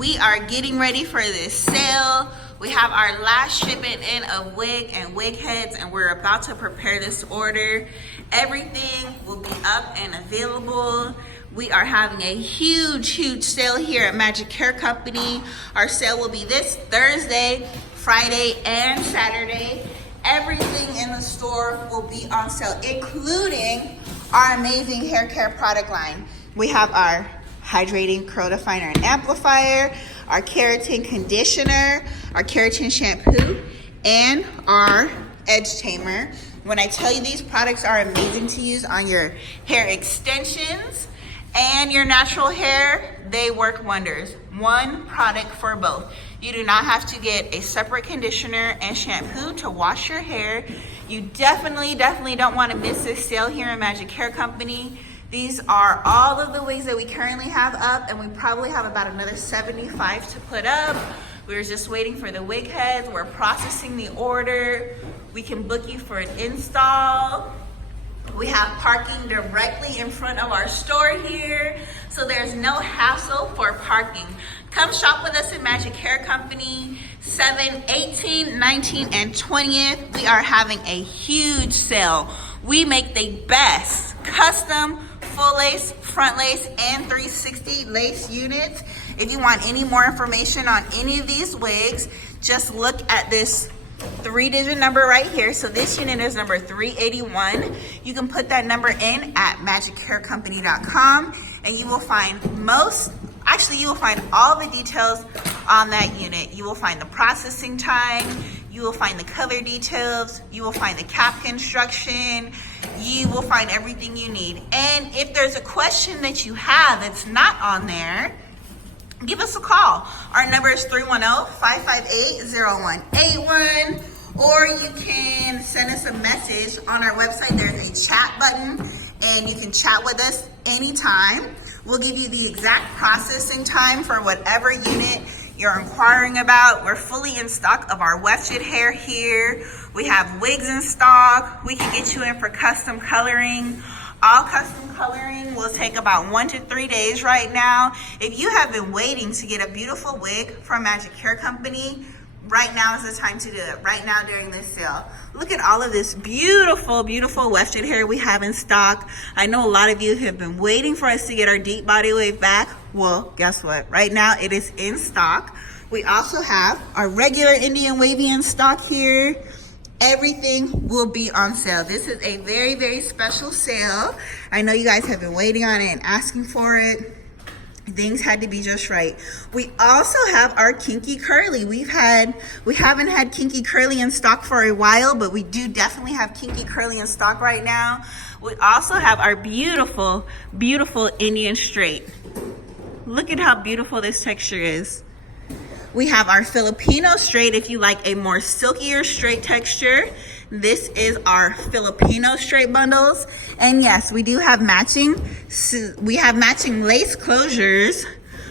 we are getting ready for this sale. We have our last shipment in of wig and wig heads, and we're about to prepare this order. Everything will be up and available. We are having a huge sale here at Magic Hair Company. Our sale will be this Thursday, Friday, and Saturday. Everything in the store will be on sale, including our amazing hair care product line. We have our hydrating curl definer and amplifier, our keratin conditioner, our keratin shampoo, and our edge tamer. When I tell you these products are amazing to use on your hair extensions and your natural hair, they work wonders. One product for both. You do not have to get a separate conditioner and shampoo to wash your hair. You definitely don't want to miss this sale here at Magic Hair Company. These are all of the wigs that we currently have up, and we probably have about another 75 to put up. We're just waiting for the wig heads. We're processing the order. We can book you for an install. We have parking directly in front of our store here, so there's no hassle for parking. Come shop with us at Magic Hair Company, 7, 18, 19, and 20th. We are having a huge sale. We make the best custom full lace, front lace, and 360 lace units. If you want any more information on any of these wigs, just look at this 3-digit number right here. So this unit is number 381. You can put that number in at magichaircompany.com, and you will find you will find all the details on that unit. You will find the processing time, you will find the color details, you will find the cap construction, you will find everything you need. And if there's a question that you have that's not on there, give us a call. Our number is 310-558-0181, or you can send us a message on our website. There's a chat button, and you can chat with us anytime. We'll give you the exact processing time for whatever unit you're inquiring about. We're fully in stock of our wefted hair here. We have wigs in stock. We can get you in for custom coloring. All custom coloring will take about 1 to 3 days right now. If you have been waiting to get a beautiful wig from Magic Hair Company, right now is the time to do it. Right now during this sale. Look at all of this beautiful wefted hair we have in stock. I know a lot of you have been waiting for us to get our deep body wave back. Well, guess what? Right now it is in stock. We also have our regular Indian wavy in stock here. Everything will be on sale. This is a very special sale. I know you guys have been waiting on it and asking for it. Things had to be just right. We also have our kinky curly. We haven't had kinky curly in stock for a while, but we do definitely have kinky curly in stock right now. We also have our beautiful Indian straight. Look at how beautiful this texture is. We have our Filipino straight if you like a more silkier straight texture. This is our Filipino straight bundles. And yes, we do have matching lace closures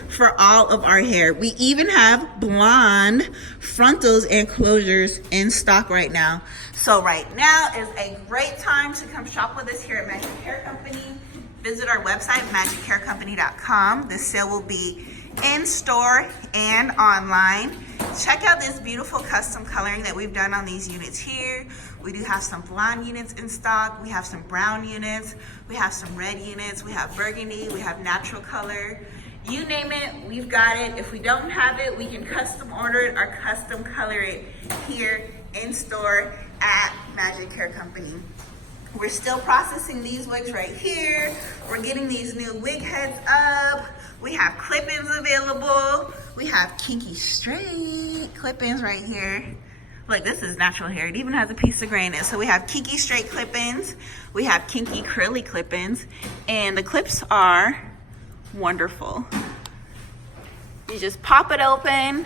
for all of our hair. We even have blonde frontals and closures in stock right now. So right now is a great time to come shop with us here at Magic Hair Company. Visit our website, magichaircompany.com. This sale will be in store and online. Check out this beautiful custom coloring that we've done on these units here. We do have some blonde units in stock. We have some brown units. We have some red units. We have burgundy. We have natural color. You name it, we've got it. If we don't have it, we can custom order it or custom color it here in store at Magic Hair Company. We're still processing these wigs right here. We're getting these new wig heads up. We have clip-ins available. We have kinky straight clip-ins right here. Look, this is natural hair. It even has a piece of gray in it. So we have kinky straight clip-ins. We have kinky curly clip-ins. And the clips are wonderful. You just pop it open,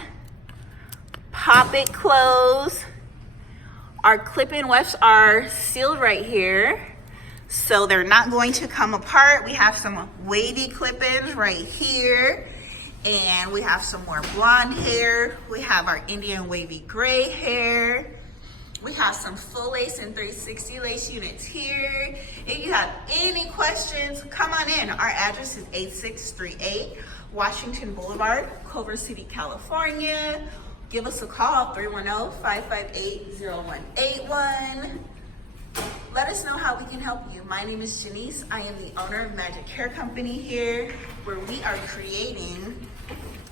pop it close. Our clip-in wefts are sealed right here, so they're not going to come apart. We have some wavy clip-ins right here, and we have some more blonde hair. We have our Indian wavy gray hair. We have some full lace and 360 lace units here. If you have any questions, come on in. Our address is 8638 Washington Boulevard, Culver City, California. Give us a call, 310-558-0181. Let us know how we can help you. My name is Janice. I am the owner of Magic Hair Company here, where we are creating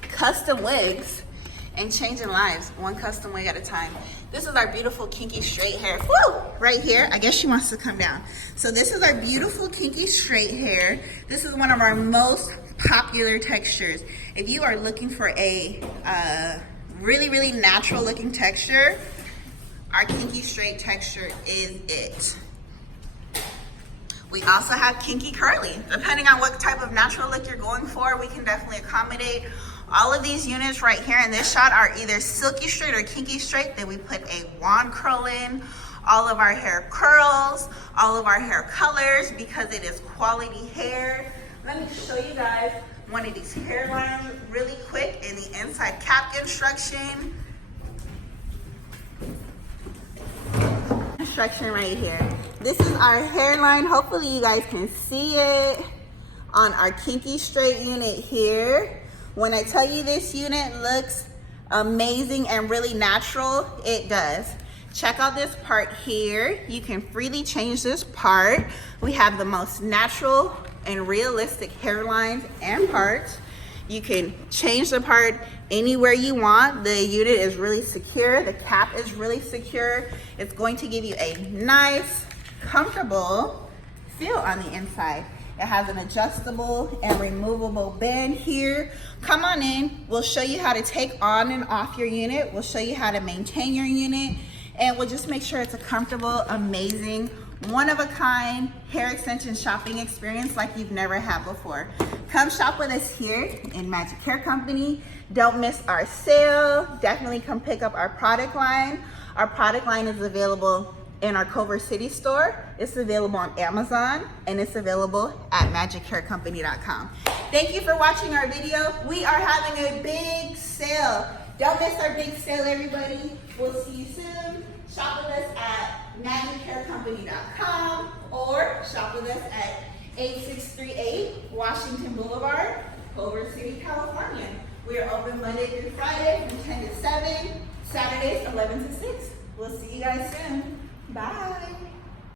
custom wigs and changing lives one custom wig at a time. This is our beautiful kinky straight hair. Woo! Right here. I guess she wants to come down. So this is our beautiful kinky straight hair. This is one of our most popular textures. If you are looking for a really natural looking texture, our kinky straight texture is it. We also have kinky curly. Depending on what type of natural look you're going for, we can definitely accommodate. All of these units right here in this shot are either silky straight or kinky straight. Then we put a wand curl in. All of our hair curls, all of our hair colors, because it is quality hair. Let me show you guys one of these hairlines really quick in the inside cap instruction. Instruction right here. This is our hairline. Hopefully you guys can see it on our kinky straight unit here. When I tell you this unit looks amazing and really natural, it does. Check out this part here. You can freely change this part. We have the most natural and realistic hairlines and parts. You can change the part anywhere you want. The unit is really secure. The cap is really secure. It's going to give you a nice, comfortable feel on the inside. It has an adjustable and removable band here. Come on in. We'll show you how to take on and off your unit. We'll show you how to maintain your unit. And we'll just make sure it's a comfortable, amazing, one-of-a-kind hair extension shopping experience like you've never had before. Come shop with us here in Magic Hair Company. Don't miss our sale. Definitely come pick up our product line. Our product line is available in our Culver City store. It's available on Amazon, and it's available at magichaircompany.com. Thank you for watching our video. We are having a big sale. Don't miss our big sale, everybody. We'll see you soon. Shop with us at magichaircompany.com or shop with us at 8638 Washington Boulevard, Culver City, California. We are open Monday through Friday from 10 to 7, Saturdays 11 to 6. We'll see you guys soon. Bye.